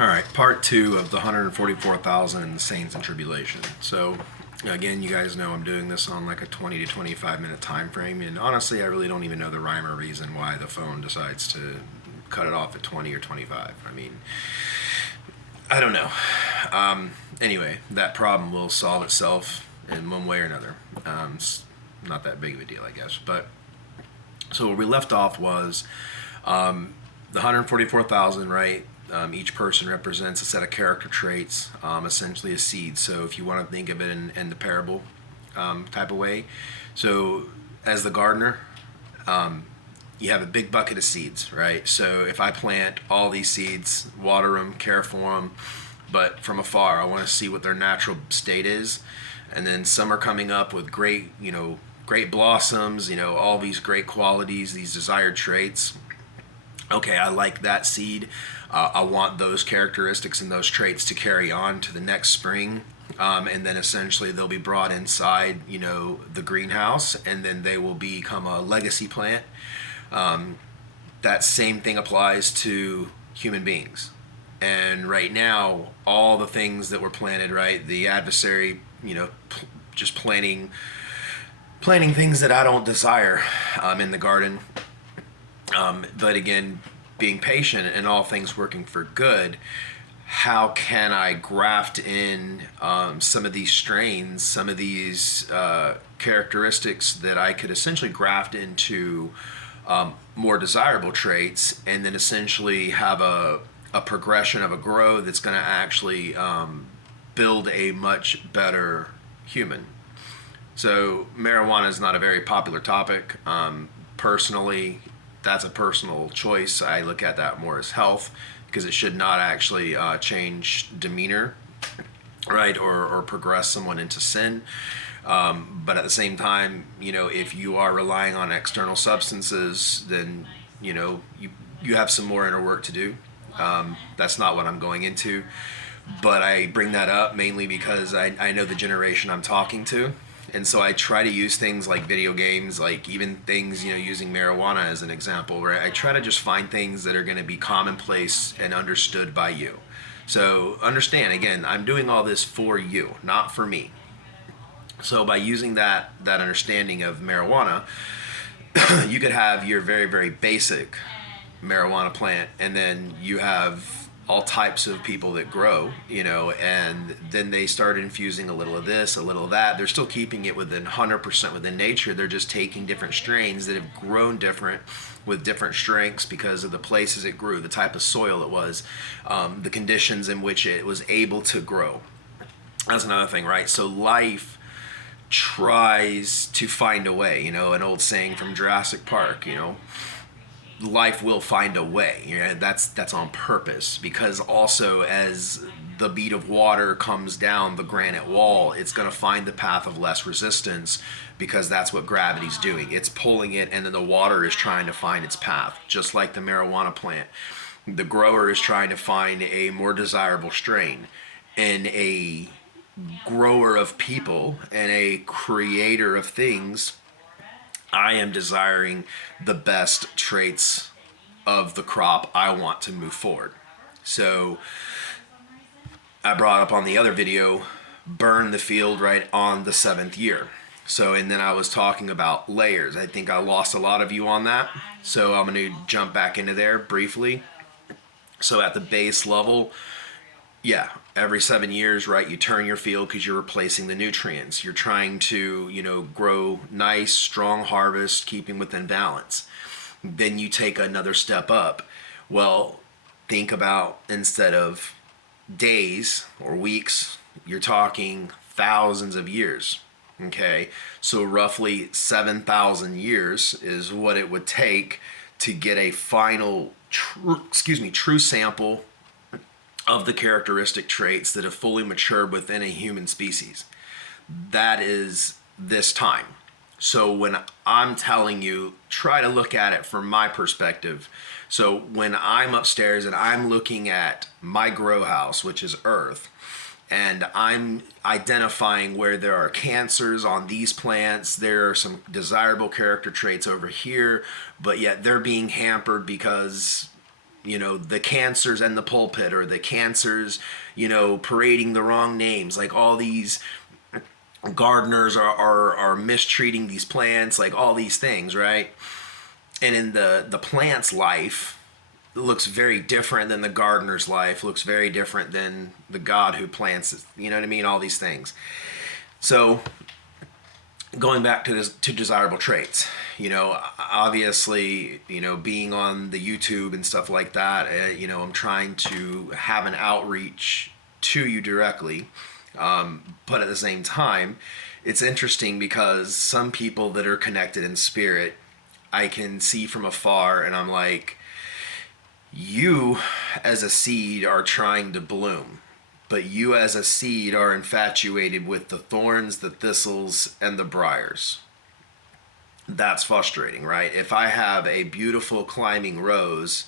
All right, part two of the 144,000 saints in tribulation. So, again, you guys know I'm doing this on like a 20 to 25 minute time frame, and honestly, I really don't even know the rhyme or reason why the phone decides to cut it off at 20 or 25. I mean, I don't know. Anyway, that problem will solve itself in one way or another. It's not that big of a deal, I guess. But so where we left off was the 144,000, right? Each person represents a set of character traits, essentially a seed. So if you want to think of it in the parable type of way, so as the gardener, you have a big bucket of seeds, right? So if I plant all these seeds, water them, care for them, but from afar, I want to see what their natural state is. And then some are coming up with great, great blossoms, all these great qualities, these desired traits. Okay, I like that seed. I want those characteristics and those traits to carry on to the next spring. And then essentially they'll be brought inside, the greenhouse, and then they will become a legacy plant. That same thing applies to human beings. And right now, all the things that were planted, right? The adversary, just planting things that I don't desire in the garden. But again, being patient and all things working for good, how can I graft in some of these strains, some of these characteristics that I could essentially graft into more desirable traits, and then essentially have a progression of a growth that's going to actually build a much better human. So marijuana is not a very popular topic. Personally, that's a personal choice. I look at that more as health, because it should not actually change demeanor, right, or progress someone into sin. But at the same time, if you are relying on external substances, then you have some more inner work to do. That's not what I'm going into, but I bring that up mainly because I know the generation I'm talking to. And so I try to use things like video games, like even things, using marijuana as an example, where I try to just find things that are going to be commonplace and understood by you. So understand, again, I'm doing all this for you, not for me. So by using that understanding of marijuana, you could have your very, very basic marijuana plant, and then you have all types of people that grow, and then they start infusing a little of this, a little of that. They're still keeping it within 100% within nature. They're just taking different strains that have grown different with different strengths because of the places it grew, the type of soil it was, the conditions in which it was able to grow. That's another thing, right? So life tries to find a way, an old saying from Jurassic Park, life will find a way. That's on purpose, because also as the bead of water comes down the granite wall, it's going to find the path of less resistance, because that's what gravity's doing. It's pulling it, and then the water is trying to find its path, just like the marijuana plant. The grower is trying to find a more desirable strain, and a grower of people and a creator of things, I am desiring the best traits of the crop I want to move forward. So I brought up on the other video, burn the field right on the 7th year. So, and then I was talking about layers. I think I lost a lot of you on that. So I'm going to jump back into there briefly. So at the base level, yeah, every 7 years, right, you turn your field because you're replacing the nutrients. You're trying to, grow nice, strong harvest, keeping within balance. Then you take another step up. Well, think about, instead of days or weeks, you're talking thousands of years. Okay, so roughly 7,000 years is what it would take to get a final, true sample of the characteristic traits that have fully matured within a human species. That is this time. So when I'm telling you, try to look at it from my perspective. So when I'm upstairs and I'm looking at my grow house, which is Earth, and I'm identifying where there are cancers on these plants, there are some desirable character traits over here, but yet they're being hampered because the cancers and the pulpit, or the cancers, parading the wrong names, like all these gardeners are mistreating these plants, like all these things, right? And in the plant's life, it looks very different than the gardener's life, looks very different than the God who plants it, you know what I mean? All these things. So going back to this, to desirable traits, obviously, being on the YouTube and stuff like that, I'm trying to have an outreach to you directly. But at the same time, it's interesting because some people that are connected in spirit, I can see from afar, and I'm like, you as a seed are trying to bloom, but you as a seed are infatuated with the thorns, the thistles, and the briars. That's frustrating, right? If I have a beautiful climbing rose,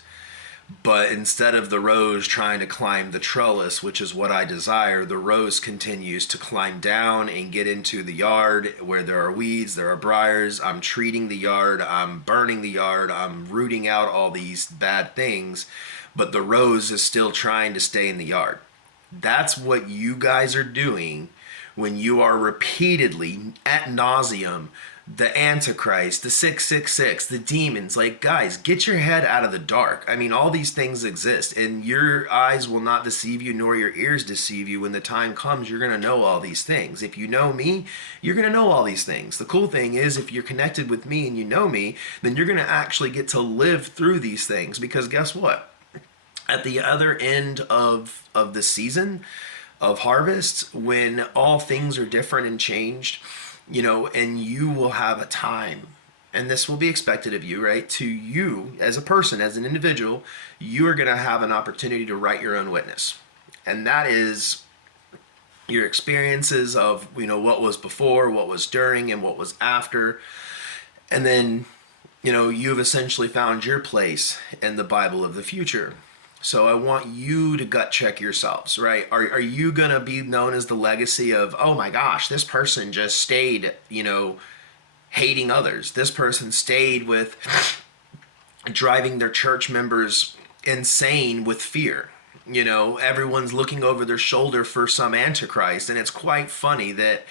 but instead of the rose trying to climb the trellis, which is what I desire, the rose continues to climb down and get into the yard where there are weeds, there are briars. I'm treating the yard, I'm burning the yard, I'm rooting out all these bad things, but the rose is still trying to stay in the yard. That's what you guys are doing when you are repeatedly, ad nauseum, the Antichrist, the 666, the demons. Like, guys, get your head out of the dark. I mean, all these things exist, and your eyes will not deceive you, nor your ears deceive you. When the time comes, you're going to know all these things. If you know me, you're going to know all these things. The cool thing is, if you're connected with me and you know me, then you're going to actually get to live through these things, because guess what? At the other end of the season of harvest, when all things are different and changed, and you will have a time, and this will be expected of you, right? To you as a person, as an individual, you are going to have an opportunity to write your own witness. And that is your experiences of, what was before, what was during, and what was after. And then, you've essentially found your place in the Bible of the future. So I want you to gut check yourselves, right? Are you going to be known as the legacy of, oh my gosh, this person just stayed, hating others. This person stayed with driving their church members insane with fear. Everyone's looking over their shoulder for some Antichrist. And it's quite funny that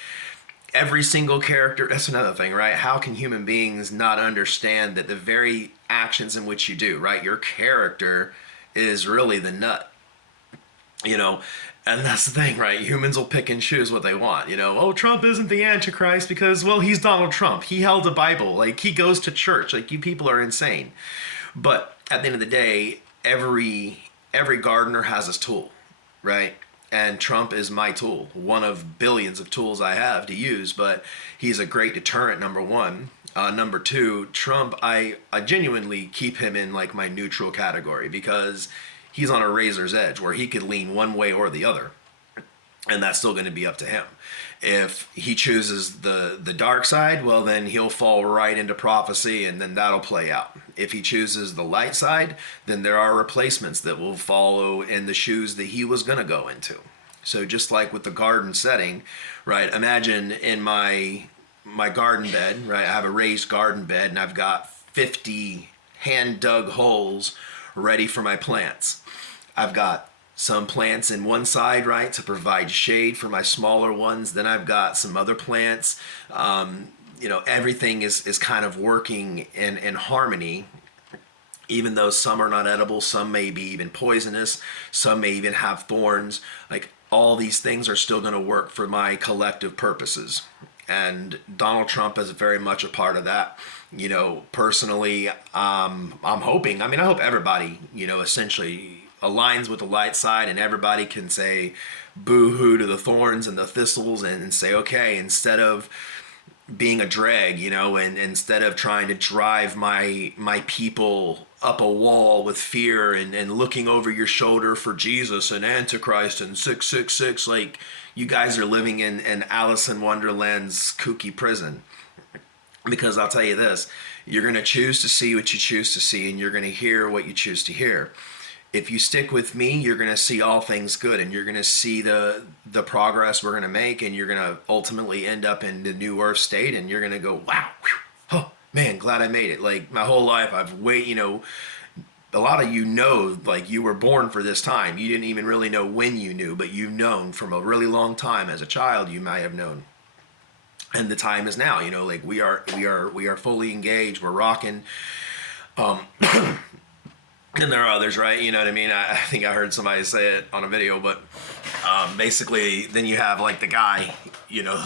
every single character, that's another thing, right? How can human beings not understand that the very actions in which you do, right? Your character is really the nut, and that's the thing, right? Humans will pick and choose what they want, oh, Trump isn't the Antichrist because, well, he's Donald Trump, he held a Bible, like he goes to church, like you people are insane. But at the end of the day, every gardener has his tool, right? And Trump is my tool, one of billions of tools I have to use, but he's a great deterrent, number one. Number two, Trump, I genuinely keep him in like my neutral category, because he's on a razor's edge where he could lean one way or the other, and that's still going to be up to him. If he chooses the dark side, well, then he'll fall right into prophecy, and then that'll play out. If he chooses the light side, then there are replacements that will follow in the shoes that he was going to go into. So just like with the garden setting, right? Imagine in my garden bed, right? I have a raised garden bed, and I've got 50 hand dug holes ready for my plants. I've got some plants in one side, right, to provide shade for my smaller ones. Then I've got some other plants. Everything is kind of working in harmony, even though some are not edible, some may be even poisonous, some may even have thorns. Like, all these things are still going to work for my collective purposes. And Donald Trump is very much a part of that. Personally, I'm hoping, I hope everybody, essentially aligns with the light side, and everybody can say boo-hoo to the thorns and the thistles, and say, okay, instead of being a drag, and instead of trying to drive my people up a wall with fear and looking over your shoulder for Jesus and Antichrist and 666, like, you guys are living in Alice in Wonderland's kooky prison. Because I'll tell you this, you're going to choose to see what you choose to see, and you're going to hear what you choose to hear. If you stick with me, you're going to see all things good, and you're going to see the progress we're going to make, and you're going to ultimately end up in the new earth state, and you're going to go, wow, whew, oh man, glad I made it. Like, my whole life I've a lot of you know, like you were born for this time. You didn't even really know when you knew, but you've known from a really long time. As a child, you might have known. And the time is now, you know, like we are fully engaged. We're rocking. Um, and there are others, right? You know what I mean? I think I heard somebody say it on a video, but basically, then you have like the guy, you know,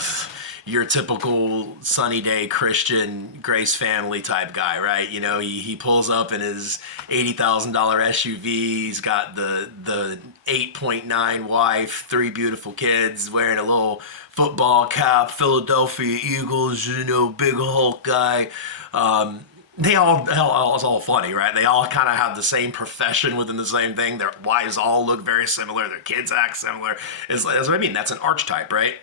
your typical sunny day Christian Grace family type guy, right? You know, he pulls up in his $80,000 SUV. He's got the 8.9 wife, 3 beautiful kids, wearing a little football cap, Philadelphia Eagles, you know, big Hulk guy. They all, it's all funny, right? They all kind of have the same profession within the same thing. Their wives all look very similar. Their kids act similar. That's what I mean. That's an archetype, right?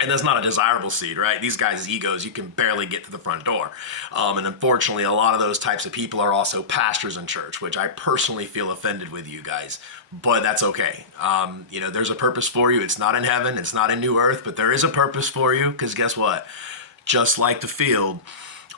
And that's not a desirable seed, right? These guys' egos, you can barely get to the front door. And unfortunately, a lot of those types of people are also pastors in church, which I personally feel offended with you guys. But that's okay. You know, there's a purpose for you. It's not in heaven. It's not in new earth. But there is a purpose for you, because guess what? Just like the field,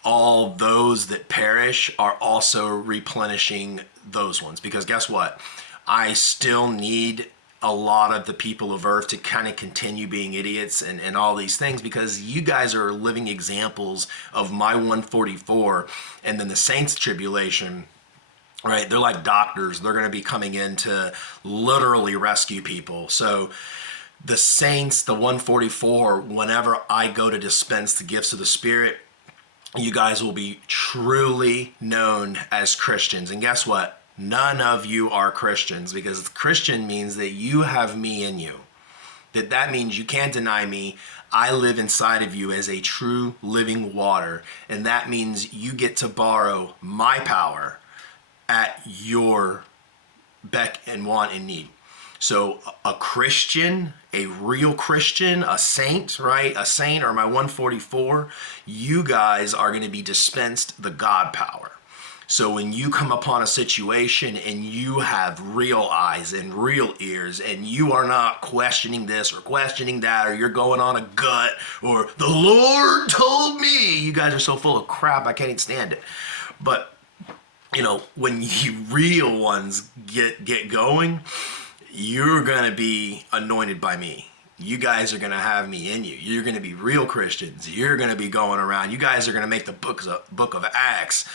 all those that perish are also replenishing those ones. Because guess what? I still need a lot of the people of earth to kind of continue being idiots and all these things, because you guys are living examples of my 144 and then the saints tribulation, right? They're like doctors. They're going to be coming in to literally rescue people. So the saints, the 144, whenever I go to dispense the gifts of the Spirit, you guys will be truly known as Christians. And guess what? None of you are Christians, because Christian means that you have me in you. That means you can't deny me. I live inside of you as a true living water. And that means you get to borrow my power at your beck and want and need. So a Christian, a real Christian, a saint, right? A saint, or my 144, you guys are going to be dispensed the God power. So when you come upon a situation and you have real eyes and real ears, and you are not questioning this or questioning that, or you're going on a gut, or the Lord told me, you guys are so full of crap, I can't even stand it. But, you know, when you real ones get going, you're going to be anointed by me. You guys are going to have me in you. You're going to be real Christians. You're going to be going around. You guys are going to make the book of Acts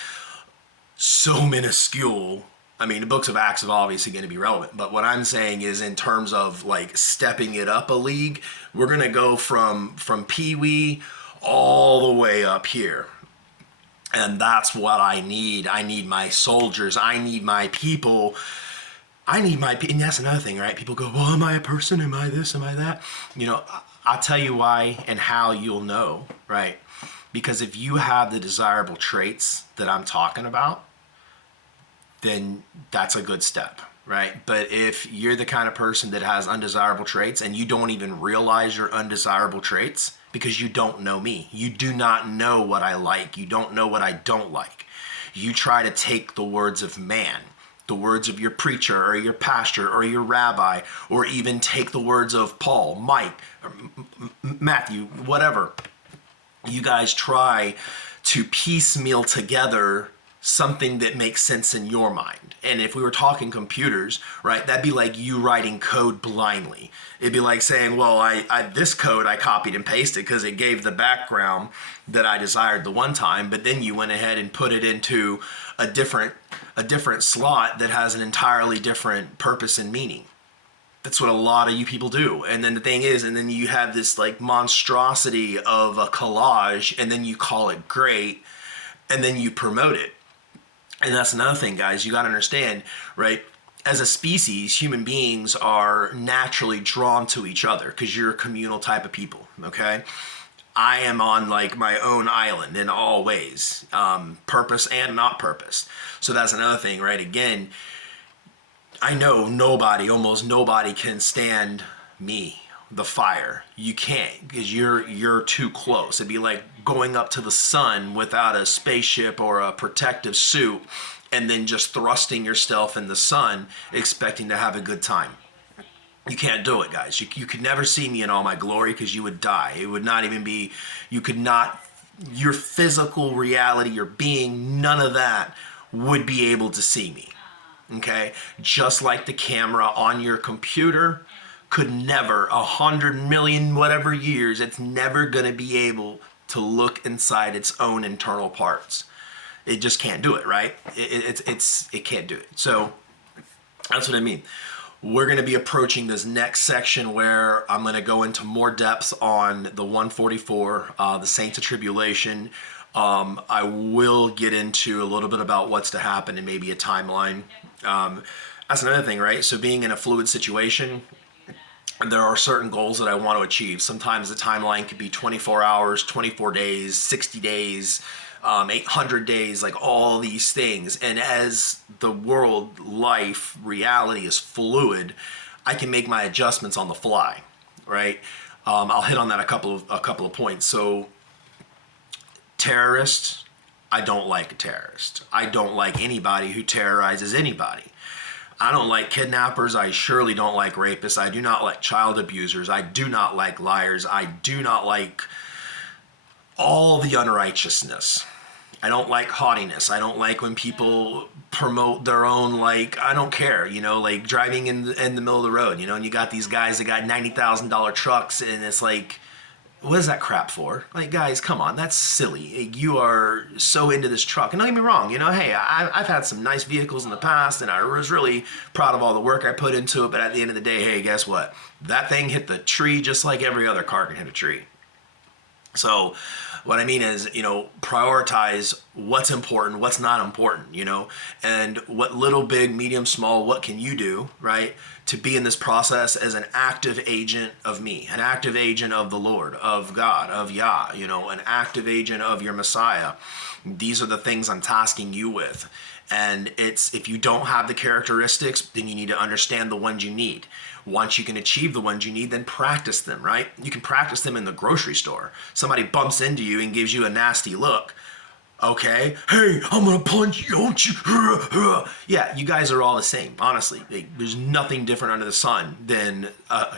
so minuscule. I mean, the books of Acts are obviously going to be relevant, but what I'm saying is, in terms of like stepping it up a league, we're going to go from Pee-wee all the way up here. And that's what I need. I need my soldiers. I need my people. And that's another thing, right? People go, well, am I a person? Am I this? Am I that? You know, I'll tell you why and how you'll know, right? Because if you have the desirable traits that I'm talking about, then that's a good step, right? But if you're the kind of person that has undesirable traits and you don't even realize your undesirable traits, because you don't know me, you do not know what I like, you don't know what I don't like. You try to take the words of man, the words of your preacher or your pastor or your rabbi, or even take the words of Paul, Mike, Matthew, whatever. You guys try to piecemeal together something that makes sense in your mind. And if we were talking computers, right, that'd be like you writing code blindly. It'd be like saying, well, this code I copied and pasted because it gave the background that I desired the one time, but then you went ahead and put it into a different slot that has an entirely different purpose and meaning. That's what a lot of you people do. And then the thing is, and then you have this like monstrosity of a collage, and then you call it great, and then you promote it. And that's another thing, guys, you got to understand, right? As a species, human beings are naturally drawn to each other because you're a communal type of people, okay? I am on like my own island in all ways, purpose and not purpose. So that's another thing, right? Again, I know almost nobody can stand me, the fire. You can't, because you're too close. It'd be like going up to the sun without a spaceship or a protective suit and then just thrusting yourself in the sun expecting to have a good time. You can't do it, guys. You could never see me in all my glory because you would die. It would not even be, you could not, your physical reality, your being, none of that would be able to see me. okay? Just like the camera on your computer could never, 100 million whatever years, it's never gonna be able to look inside its own internal parts. It just can't do it, right? It can't do it. So that's what I mean. We're going to be approaching this next section where I'm going to go into more depth on the 144, the Saints of Tribulation. I will get into a little bit about what's to happen and maybe a timeline. That's another thing, right? So being in a fluid situation, there are certain goals that I want to achieve. Sometimes the timeline could be 24 hours, 24 days, 60 days, 800 days, like all these things. And as the world, life, reality is fluid, I can make my adjustments on the fly, right? I'll hit on that a couple of points. So terrorists, I don't like a terrorist. I don't like anybody who terrorizes anybody. I don't like kidnappers. I surely don't like rapists. I do not like child abusers. I do not like liars. I do not like all the unrighteousness. I don't like haughtiness. I don't like when people promote their own, like, I don't care, you know, like driving in the middle of the road, you know, and you got these guys that got $90,000 trucks, and it's like, what is that crap for? Like, guys, come on, that's silly. You are so into this truck. And don't get me wrong, you know, hey, I've had some nice vehicles in the past, and I was really proud of all the work I put into it, but at the end of the day, hey, guess what? That thing hit the tree just like every other car can hit a tree. So what I mean is, you know, prioritize what's important, what's not important, you know, and what little, big, medium, small, what can you do, right, to be in this process as an active agent of me, an active agent of the Lord, of God, of Yah, you know, an active agent of your Messiah. These are the things I'm tasking you with. And it's, if you don't have the characteristics, then you need to understand the ones you need. Once you can achieve the ones you need, then practice them, right? You can practice them in the grocery store. Somebody bumps into you and gives you a nasty look. Okay, hey, I'm gonna punch you, don't you? Yeah, you guys are all the same, honestly. There's nothing different under the sun than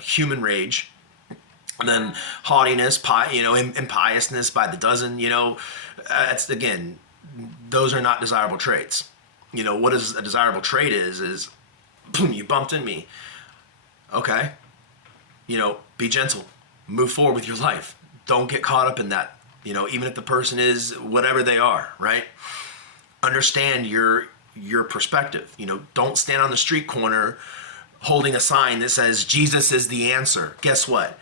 human rage, than haughtiness, you know, impiousness by the dozen, you know. It's, again, those are not desirable traits. You know, what is a desirable trait is boom, you bumped in me. Okay, you know, be gentle, move forward with your life. Don't get caught up in that, you know, even if the person is whatever they are, right? Understand your perspective. You know, don't stand on the street corner holding a sign that says Jesus is the answer. Guess what?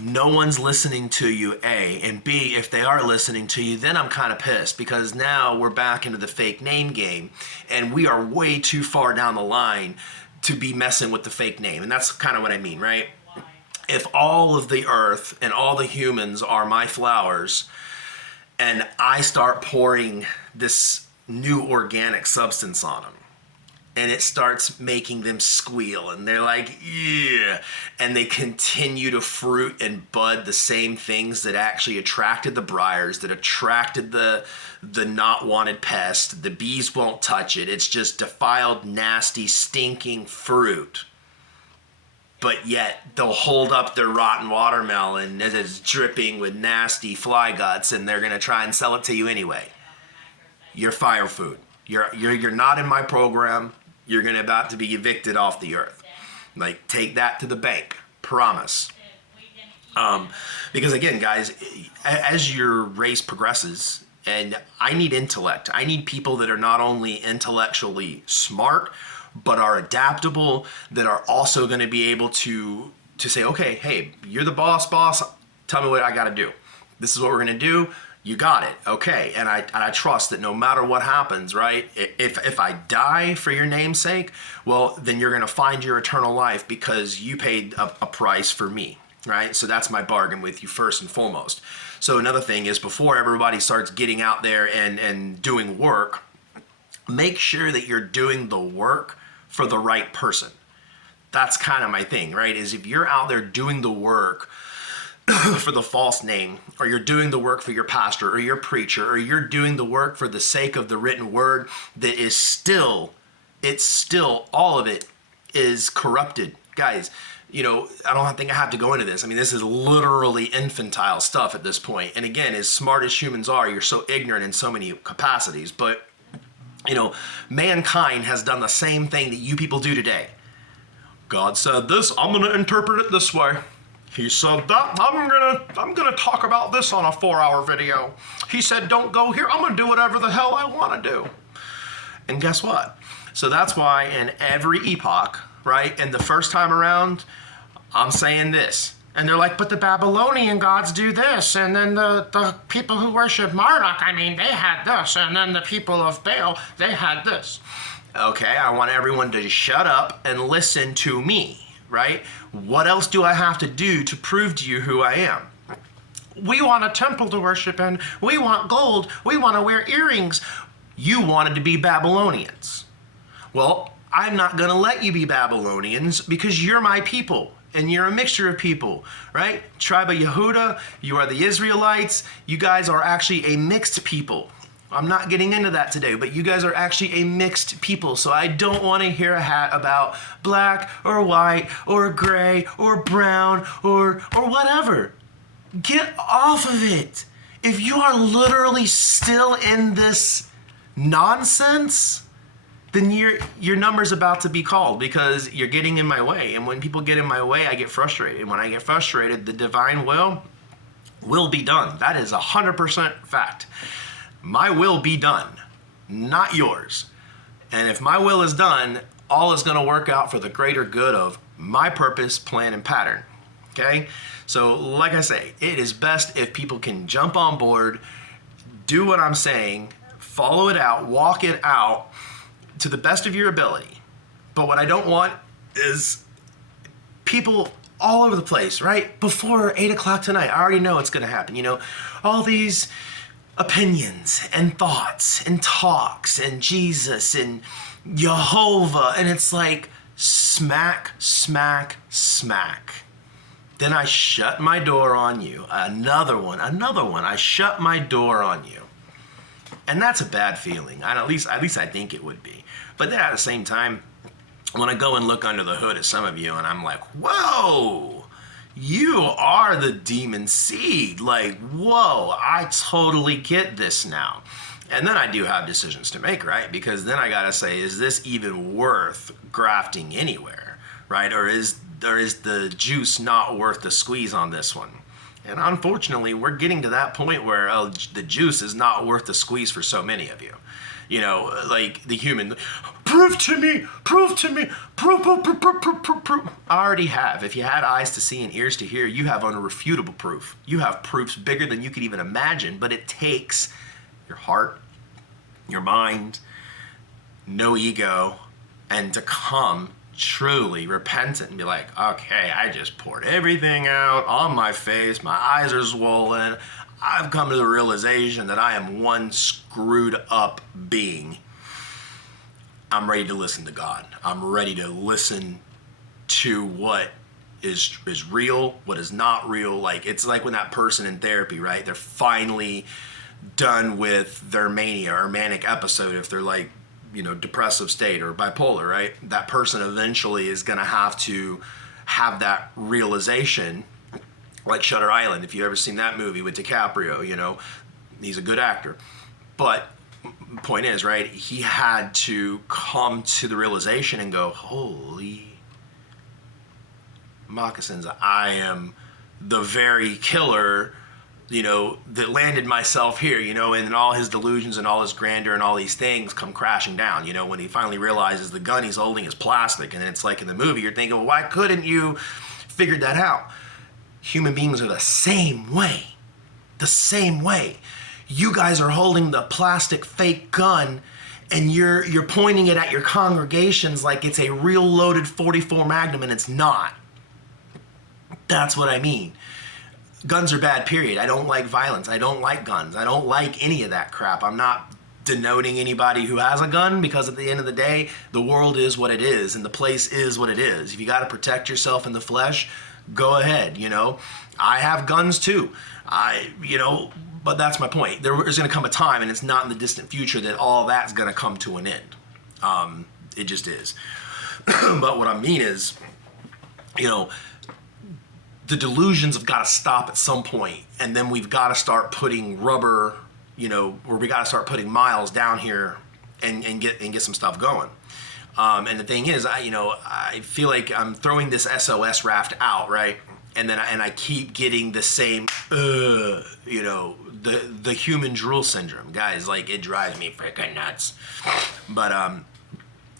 No one's listening to you, A, and B, if they are listening to you, then I'm kind of pissed, because now we're back into the fake name game, and we are way too far down the line to be messing with the fake name. And that's kind of what I mean, right? If all of the earth and all the humans are my flowers, and I start pouring this new organic substance on them, and it starts making them squeal, and they're like, yeah, and they continue to fruit and bud the same things that actually attracted the briars, that attracted the not wanted pest. The bees won't touch it. It's just defiled, nasty, stinking fruit. But yet they'll hold up their rotten watermelon as it's dripping with nasty fly guts, and they're gonna try and sell it to you anyway. You're fire food. You're not in my program. You're gonna about to be evicted off the earth. Like, take that to the bank. Promise. Because again, guys, as your race progresses, and I need intellect. I need people that are not only intellectually smart, but are adaptable, that are also going to be able to say, okay, hey, you're the boss. Tell me what I got to do. This is what we're going to do. You got it. Okay. And I trust that no matter what happens, right? If I die for your name's sake, well, then you're going to find your eternal life because you paid a price for me, right? So that's my bargain with you first and foremost. So another thing is, before everybody starts getting out there and doing work, make sure that you're doing the work for the right person. That's kind of my thing, right? Is if you're out there doing the work for the false name, or you're doing the work for your pastor or your preacher, or you're doing the work for the sake of the written word, that is still, all of it is corrupted. Guys, you know, I don't think I have to go into this. I mean, this is literally infantile stuff at this point. And again, as smart as humans are, you're so ignorant in so many capacities. But Mankind has done the same thing that you people do today. God said this, I'm going to interpret it this way. He said that, I'm gonna talk about this on a 4-hour video. He said don't go here, I'm gonna do whatever the hell I want to do. And guess what? So that's why in every epoch, right, and the first time around, I'm saying this. And they're like, but the Babylonian gods do this, and then the people who worship Marduk, they had this, and then the people of Baal, they had this. Okay, I want everyone to shut up and listen to me. Right? What else do I have to do to prove to you who I am? We want a temple to worship in. We want gold. We want to wear earrings. You wanted to be Babylonians. Well, I'm not going to let you be Babylonians because you're my people and you're a mixture of people, right? Tribe of Yehuda, you are the Israelites. You guys are actually a mixed people. I'm not getting into that today, but you guys are actually a mixed people, so I don't want to hear a hat about black or white or gray or brown or whatever. Get off of it. If you are literally still in this nonsense, then your number's about to be called because you're getting in my way. And when people get in my way, I get frustrated. And when I get frustrated, the divine will be done. That is 100% fact. My will be done, not yours. And if my will is done, all is going to work out for the greater good of my purpose, plan, and pattern. Okay? So, like I say, it is best if people can jump on board, do what I'm saying, follow it out, walk it out to the best of your ability. But what I don't want is people all over the place, right? Before 8 o'clock tonight, I already know it's going to happen. All these opinions and thoughts and talks and Jesus and YAHWEH, and it's like smack, smack, smack. Then I shut my door on you. Another one. I shut my door on you. And that's a bad feeling. At least I think it would be. But then at the same time, when I go and look under the hood at some of you and I'm like, whoa, you are the demon seed. Like, whoa, I totally get this now. And then I do have decisions to make, right? Because then I gotta say, is this even worth grafting anywhere, right? Or is the juice not worth the squeeze on this one? And unfortunately, we're getting to that point where the juice is not worth the squeeze for so many of you. Like the human, prove to me, prove. I already have. If you had eyes to see and ears to hear, you have unrefutable proof. You have proofs bigger than you could even imagine, but it takes your heart, your mind, no ego, and to come truly repentant and be like, okay, I just poured everything out on my face, my eyes are swollen, I've come to the realization that I am one screwed up being. I'm ready to listen to God. I'm ready to listen to what is real, what is not real. Like, it's like when that person in therapy, right? They're finally done with their mania or manic episode, if they're like, depressive state or bipolar, right? That person eventually is going to have that realization, like Shutter Island. If you've ever seen that movie with DiCaprio, he's a good actor. But point is, right, he had to come to the realization and go, holy moccasins, I am the very killer, that landed myself here, and all his delusions and all his grandeur and all these things come crashing down, when he finally realizes the gun he's holding is plastic. And it's like in the movie, you're thinking, well, why couldn't you figure that out? Human beings are the same way. The same way. You guys are holding the plastic fake gun and you're pointing it at your congregations like it's a real loaded 44 Magnum, and it's not. That's what I mean. Guns are bad, period. I don't like violence. I don't like guns. I don't like any of that crap. I'm not denoting anybody who has a gun, because at the end of the day, the world is what it is and the place is what it is. If you got to protect yourself in the flesh, go ahead. I have guns too. But that's my point. There is going to come a time, and it's not in the distant future, that all that's going to come to an end. It just is. But what I mean is, the delusions have got to stop at some point, and then we've got to start putting rubber, or we got to start putting miles down here and get some stuff going. And the thing is, I feel like I'm throwing this SOS raft out, right? And then I keep getting the same, the human drool syndrome, guys. Like, it drives me freaking nuts. But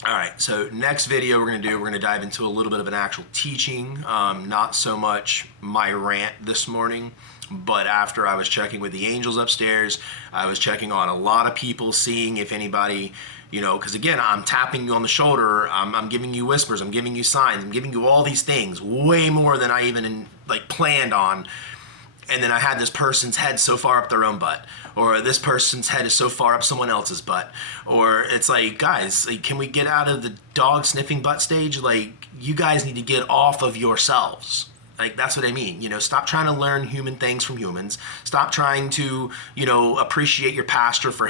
all right, so next video we're gonna dive into a little bit of an actual teaching, not so much my rant this morning, but after I was checking with the angels upstairs, I was checking on a lot of people, seeing if anybody, because again, I'm tapping you on the shoulder, I'm giving you whispers, I'm giving you signs, I'm giving you all these things, way more than I even planned on. And then I had this person's head so far up their own butt, or this person's head is so far up someone else's butt, or it's like, guys, can we get out of the dog sniffing butt stage? Like, you guys need to get off of yourselves. Like, that's what I mean. Stop trying to learn human things from humans. Stop trying to, appreciate your pastor for